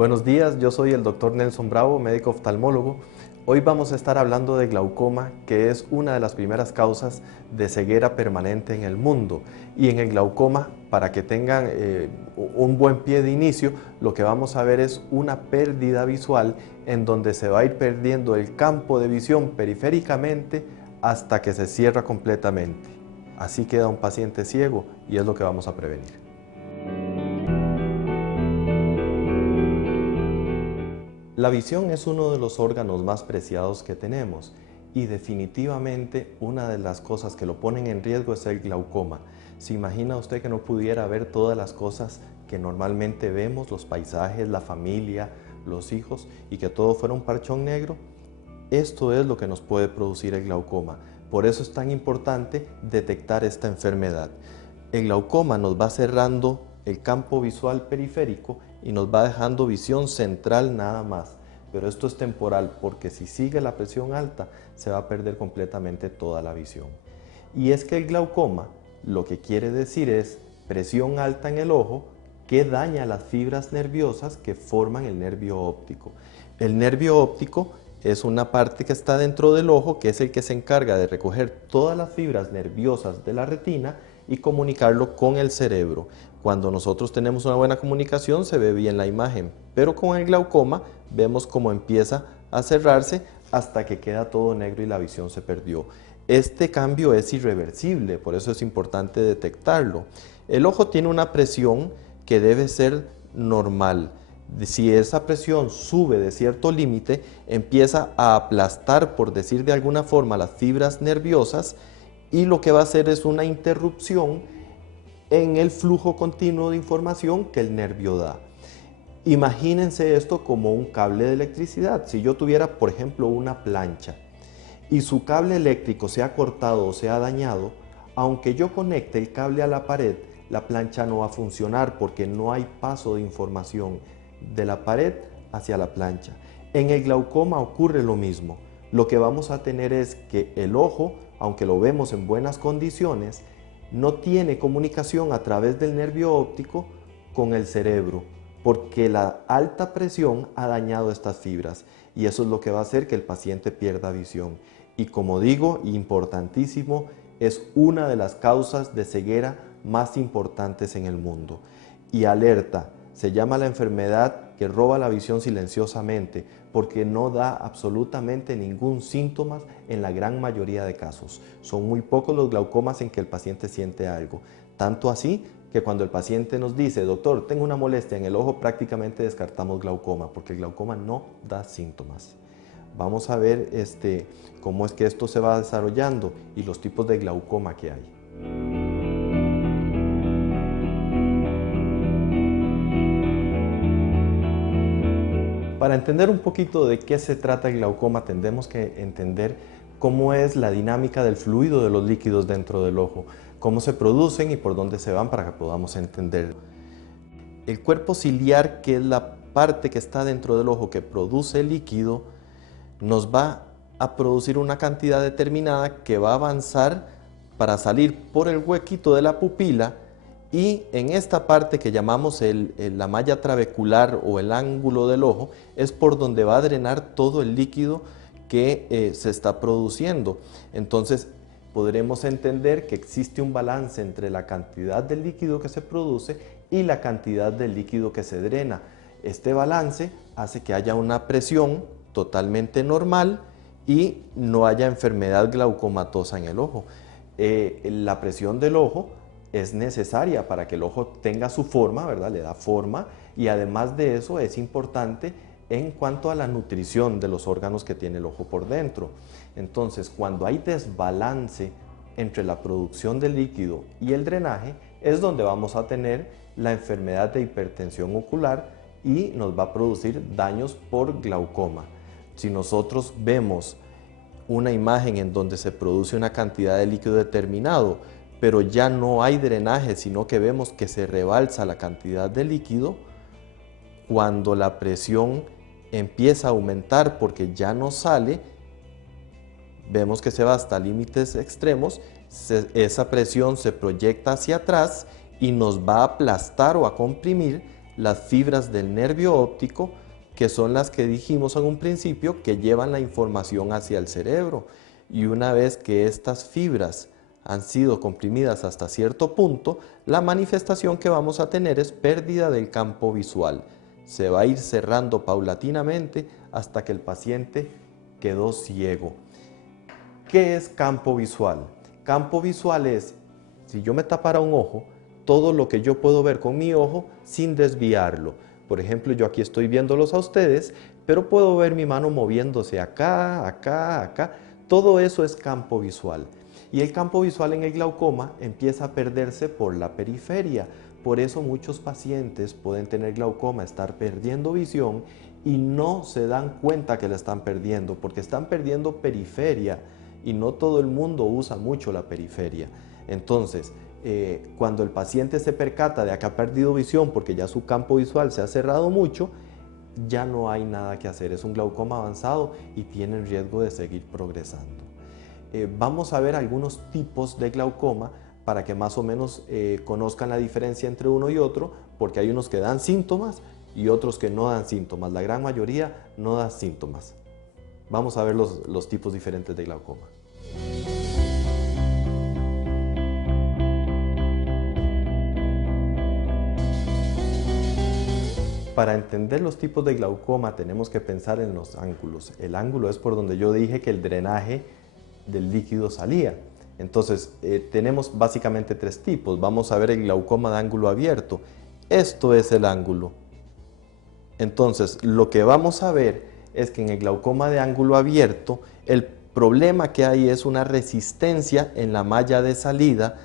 Buenos días, yo soy el doctor Nelson Bravo, médico oftalmólogo. Hoy vamos a estar hablando de glaucoma, que es una de las primeras causas de ceguera permanente en el mundo. Y en el glaucoma, para que tengan un buen pie de inicio, lo que vamos a ver es una pérdida visual en donde se va a ir perdiendo el campo de visión periféricamente hasta que se cierra completamente. Así queda un paciente ciego y es lo que vamos a prevenir. La visión es uno de los órganos más preciados que tenemos y definitivamente una de las cosas que lo ponen en riesgo es el glaucoma. ¿Se imagina usted que no pudiera ver todas las cosas que normalmente vemos, los paisajes, la familia, los hijos, y que todo fuera un parchón negro? Esto es lo que nos puede producir el glaucoma. Por eso es tan importante detectar esta enfermedad. El glaucoma nos va cerrando el campo visual periférico y nos va dejando visión central nada más. Pero esto es temporal porque si sigue la presión alta se va a perder completamente toda la visión. Y es que el glaucoma lo que quiere decir es presión alta en el ojo que daña las fibras nerviosas que forman el nervio óptico. El nervio óptico es una parte que está dentro del ojo, que es el que se encarga de recoger todas las fibras nerviosas de la retina y comunicarlo con el cerebro. Cuando nosotros tenemos una buena comunicación se ve bien la imagen, pero con el glaucoma vemos cómo empieza a cerrarse hasta que queda todo negro y la visión se perdió. Este cambio es irreversible, por eso es importante detectarlo. El ojo tiene una presión que debe ser normal. Si esa presión sube de cierto límite, empieza a aplastar, por decir de alguna forma, las fibras nerviosas y lo que va a hacer es una interrupción en el flujo continuo de información que el nervio da. Imagínense esto como un cable de electricidad. Si yo tuviera, por ejemplo, una plancha y su cable eléctrico se ha cortado o se ha dañado, aunque yo conecte el cable a la pared, la plancha no va a funcionar porque no hay paso de información de la pared hacia la plancha. En el glaucoma ocurre lo mismo. Lo que vamos a tener es que el ojo, aunque lo vemos en buenas condiciones, no tiene comunicación a través del nervio óptico con el cerebro, porque la alta presión ha dañado estas fibras y eso es lo que va a hacer que el paciente pierda visión. Y como digo, importantísimo, es una de las causas de ceguera más importantes en el mundo. Y alerta, se llama la enfermedad que roba la visión silenciosamente porque no da absolutamente ningún síntoma en la gran mayoría de casos. Son muy pocos los glaucomas en que el paciente siente algo. Tanto así que cuando el paciente nos dice, doctor, tengo una molestia en el ojo, prácticamente descartamos glaucoma porque el glaucoma no da síntomas. Vamos a ver cómo es que esto se va desarrollando y los tipos de glaucoma que hay. Para entender un poquito de qué se trata el glaucoma, tendremos que entender cómo es la dinámica del fluido de los líquidos dentro del ojo, cómo se producen y por dónde se van para que podamos entenderlo. El cuerpo ciliar, que es la parte que está dentro del ojo que produce líquido, nos va a producir una cantidad determinada que va a avanzar para salir por el huequito de la pupila y en esta parte que llamamos la malla trabecular o el ángulo del ojo es por donde va a drenar todo el líquido que se está produciendo. Entonces podremos entender que existe un balance entre la cantidad de líquido que se produce y la cantidad de líquido que se drena. Este balance hace que haya una presión totalmente normal y no haya enfermedad glaucomatosa en el ojo. La presión del ojo es necesaria para que el ojo tenga su forma, ¿verdad? Le da forma y además de eso es importante en cuanto a la nutrición de los órganos que tiene el ojo por dentro. Entonces, cuando hay desbalance entre la producción de líquido y el drenaje, es donde vamos a tener la enfermedad de hipertensión ocular y nos va a producir daños por glaucoma. Si nosotros vemos una imagen en donde se produce una cantidad de líquido determinado, pero ya no hay drenaje, sino que vemos que se rebalsa la cantidad de líquido, cuando la presión empieza a aumentar porque ya no sale, vemos que se va hasta límites extremos, esa presión se proyecta hacia atrás y nos va a aplastar o a comprimir las fibras del nervio óptico, que son las que dijimos en un principio que llevan la información hacia el cerebro. Y una vez que estas fibras han sido comprimidas hasta cierto punto, la manifestación que vamos a tener es pérdida del campo visual. Se va a ir cerrando paulatinamente hasta que el paciente quedó ciego. ¿Qué es campo visual? Campo visual es, si yo me tapara un ojo, todo lo que yo puedo ver con mi ojo sin desviarlo. Por ejemplo, yo aquí estoy viéndolos a ustedes, pero puedo ver mi mano moviéndose acá, acá, acá. Todo eso es campo visual. Y el campo visual en el glaucoma empieza a perderse por la periferia. Por eso muchos pacientes pueden tener glaucoma, estar perdiendo visión y no se dan cuenta que la están perdiendo, porque están perdiendo periferia y no todo el mundo usa mucho la periferia. Entonces, cuando el paciente se percata de que ha perdido visión porque ya su campo visual se ha cerrado mucho, ya no hay nada que hacer. Es un glaucoma avanzado y tienen riesgo de seguir progresando. Vamos a ver algunos tipos de glaucoma para que más o menos conozcan la diferencia entre uno y otro, porque hay unos que dan síntomas y otros que no dan síntomas. La gran mayoría no da síntomas. Vamos a ver los tipos diferentes de glaucoma. Para entender los tipos de glaucoma tenemos que pensar en los ángulos. El ángulo es por donde yo dije que el drenaje del líquido salía. Entonces tenemos básicamente tres tipos. Vamos a ver el glaucoma de ángulo abierto. Esto es el ángulo. Entonces lo que vamos a ver es que en el glaucoma de ángulo abierto el problema que hay es una resistencia en la malla de salida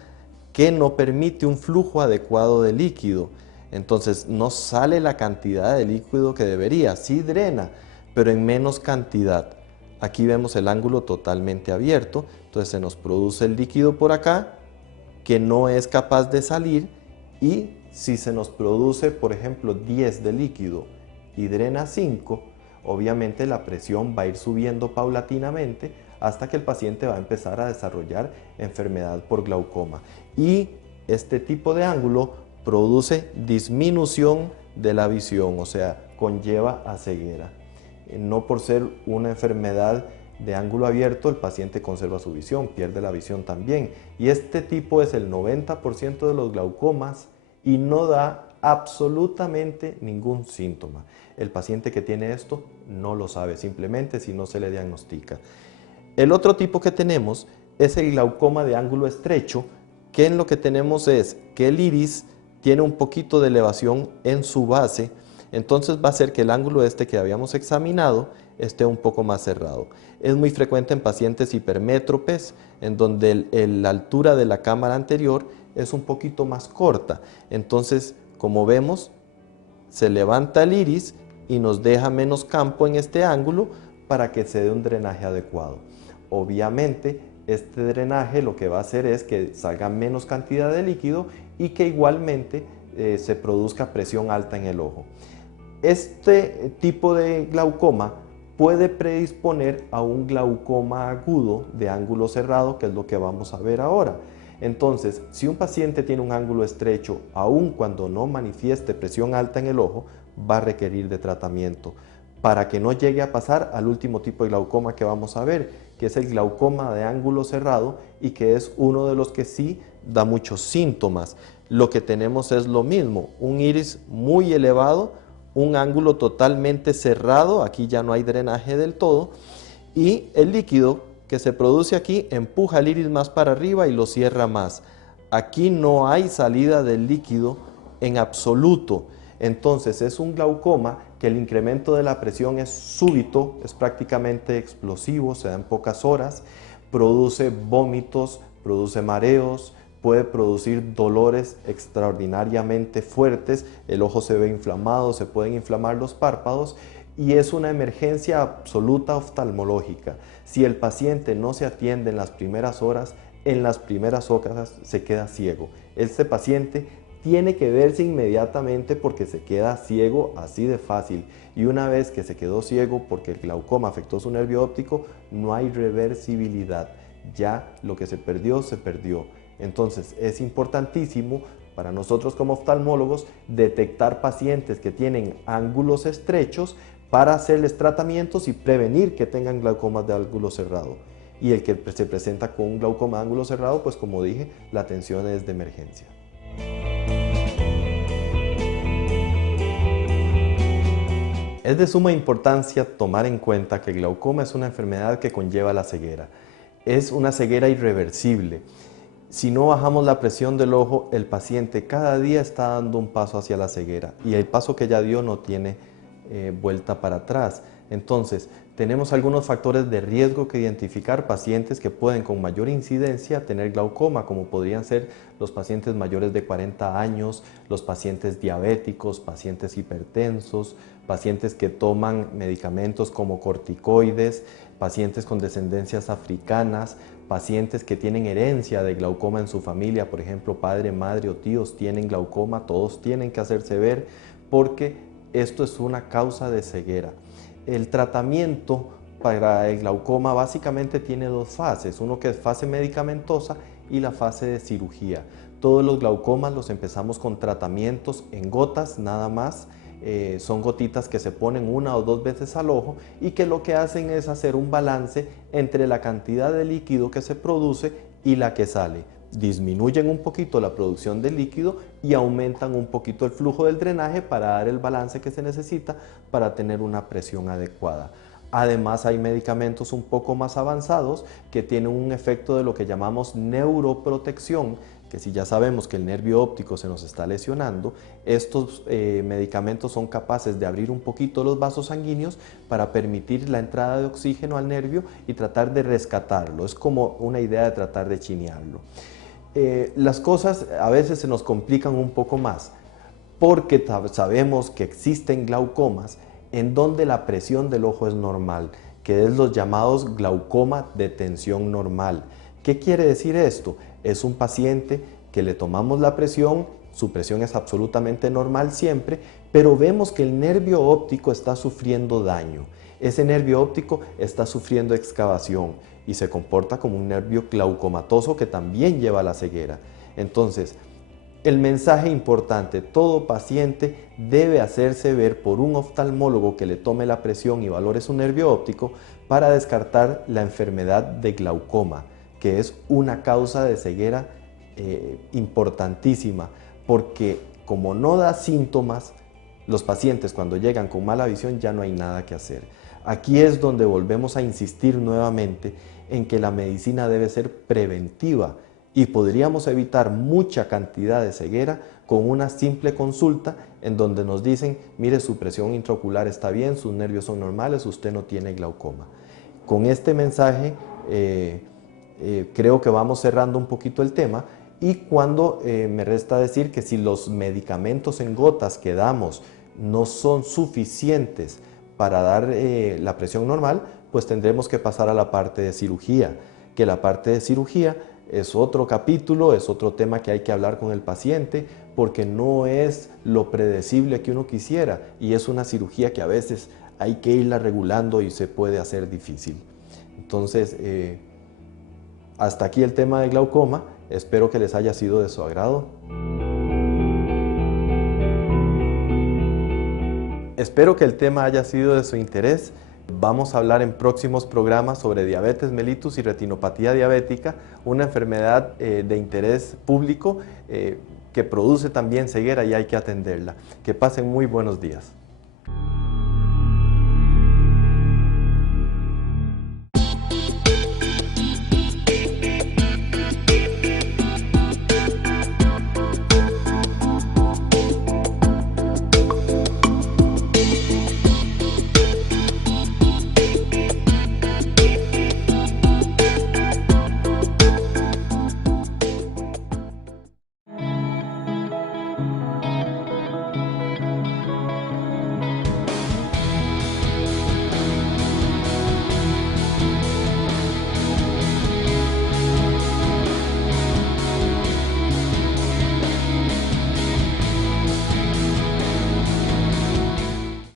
que no permite un flujo adecuado de líquido. Entonces no sale la cantidad de líquido que debería, sí drena, pero en menos cantidad. Aquí vemos el ángulo totalmente abierto, entonces se nos produce el líquido por acá que no es capaz de salir, y si se nos produce, por ejemplo, 10 de líquido y drena 5, obviamente la presión va a ir subiendo paulatinamente hasta que el paciente va a empezar a desarrollar enfermedad por glaucoma. Y este tipo de ángulo produce disminución de la visión, o sea, conlleva a ceguera. No por ser una enfermedad de ángulo abierto el paciente conserva su visión, pierde la visión también. Y este tipo es el 90% de los glaucomas y no da absolutamente ningún síntoma. El paciente que tiene esto no lo sabe simplemente si no se le diagnostica. El otro tipo que tenemos es el glaucoma de ángulo estrecho, que en lo que tenemos es que el iris tiene un poquito de elevación en su base, entonces va a ser que el ángulo este que habíamos examinado esté un poco más cerrado. Es muy frecuente en pacientes hipermétropes, en donde la altura de la cámara anterior es un poquito más corta. Entonces, como vemos, se levanta el iris y nos deja menos campo en este ángulo para que se dé un drenaje adecuado. Obviamente, este drenaje lo que va a hacer es que salga menos cantidad de líquido y que igualmente se produzca presión alta en el ojo. Este tipo de glaucoma puede predisponer a un glaucoma agudo de ángulo cerrado, que es lo que vamos a ver ahora. Entonces, si un paciente tiene un ángulo estrecho, aun cuando no manifieste presión alta en el ojo, va a requerir de tratamiento para que no llegue a pasar al último tipo de glaucoma que vamos a ver, que es el glaucoma de ángulo cerrado y que es uno de los que sí da muchos síntomas. Lo que tenemos es lo mismo, un iris muy elevado, un ángulo totalmente cerrado, aquí ya no hay drenaje del todo, y el líquido que se produce aquí empuja el iris más para arriba y lo cierra más. Aquí no hay salida del líquido en absoluto. Entonces es un glaucoma que el incremento de la presión es súbito, es prácticamente explosivo, se da en pocas horas, produce vómitos, produce mareos, puede producir dolores extraordinariamente fuertes, el ojo se ve inflamado, se pueden inflamar los párpados y es una emergencia absoluta oftalmológica. Si el paciente no se atiende en las primeras horas, se queda ciego. Este paciente tiene que verse inmediatamente porque se queda ciego así de fácil. Y una vez que se quedó ciego porque el glaucoma afectó su nervio óptico, no hay reversibilidad. Ya lo que se perdió, se perdió. Entonces es importantísimo para nosotros como oftalmólogos detectar pacientes que tienen ángulos estrechos para hacerles tratamientos y prevenir que tengan glaucomas de ángulo cerrado. Y el que se presenta con un glaucoma de ángulo cerrado, pues como dije, la atención es de emergencia. Es de suma importancia tomar en cuenta que el glaucoma es una enfermedad que conlleva la ceguera. Es una ceguera irreversible. Si no bajamos la presión del ojo, el paciente cada día está dando un paso hacia la ceguera y el paso que ya dio no tiene vuelta para atrás. Entonces, tenemos algunos factores de riesgo que identificar, pacientes que pueden con mayor incidencia tener glaucoma, como podrían ser los pacientes mayores de 40 años, los pacientes diabéticos, pacientes hipertensos, pacientes que toman medicamentos como corticoides, pacientes con descendencias africanas, pacientes que tienen herencia de glaucoma en su familia, por ejemplo, padre, madre o tíos tienen glaucoma, todos tienen que hacerse ver porque esto es una causa de ceguera. El tratamiento para el glaucoma básicamente tiene dos fases, uno que es fase medicamentosa y la fase de cirugía. Todos los glaucomas los empezamos con tratamientos en gotas nada más, son gotitas que se ponen 1 o 2 veces al ojo y que lo que hacen es hacer un balance entre la cantidad de líquido que se produce y la que sale. Disminuyen un poquito la producción de líquido y aumentan un poquito el flujo del drenaje para dar el balance que se necesita para tener una presión adecuada. Además hay medicamentos un poco más avanzados que tienen un efecto de lo que llamamos neuroprotección, que si ya sabemos que el nervio óptico se nos está lesionando, estos medicamentos son capaces de abrir un poquito los vasos sanguíneos para permitir la entrada de oxígeno al nervio y tratar de rescatarlo. Es como una idea de tratar de chinearlo. Las cosas a veces se nos complican un poco más porque sabemos que existen glaucomas en donde la presión del ojo es normal, que es los llamados glaucoma de tensión normal. ¿Qué quiere decir esto? Es un paciente que le tomamos la presión, su presión es absolutamente normal siempre, pero vemos que el nervio óptico está sufriendo daño. Ese nervio óptico está sufriendo excavación y se comporta como un nervio glaucomatoso que también lleva a la ceguera. Entonces, el mensaje importante, todo paciente debe hacerse ver por un oftalmólogo que le tome la presión y valore su nervio óptico para descartar la enfermedad de glaucoma, que es una causa de ceguera importantísima, porque como no da síntomas, los pacientes cuando llegan con mala visión ya no hay nada que hacer. Aquí es donde volvemos a insistir nuevamente en que la medicina debe ser preventiva y podríamos evitar mucha cantidad de ceguera con una simple consulta en donde nos dicen, mire, su presión intraocular está bien, sus nervios son normales, usted no tiene glaucoma. Con este mensaje creo que vamos cerrando un poquito el tema y cuando me resta decir que si los medicamentos en gotas que damos no son suficientes para dar la presión normal, pues tendremos que pasar a la parte de cirugía, que la parte de cirugía es otro capítulo, es otro tema que hay que hablar con el paciente porque no es lo predecible que uno quisiera y es una cirugía que a veces hay que irla regulando y se puede hacer difícil. Entonces, hasta aquí el tema de glaucoma, espero que les haya sido de su agrado. Espero que el tema haya sido de su interés. Vamos a hablar en próximos programas sobre diabetes mellitus y retinopatía diabética, una enfermedad de interés público que produce también ceguera y hay que atenderla. Que pasen muy buenos días.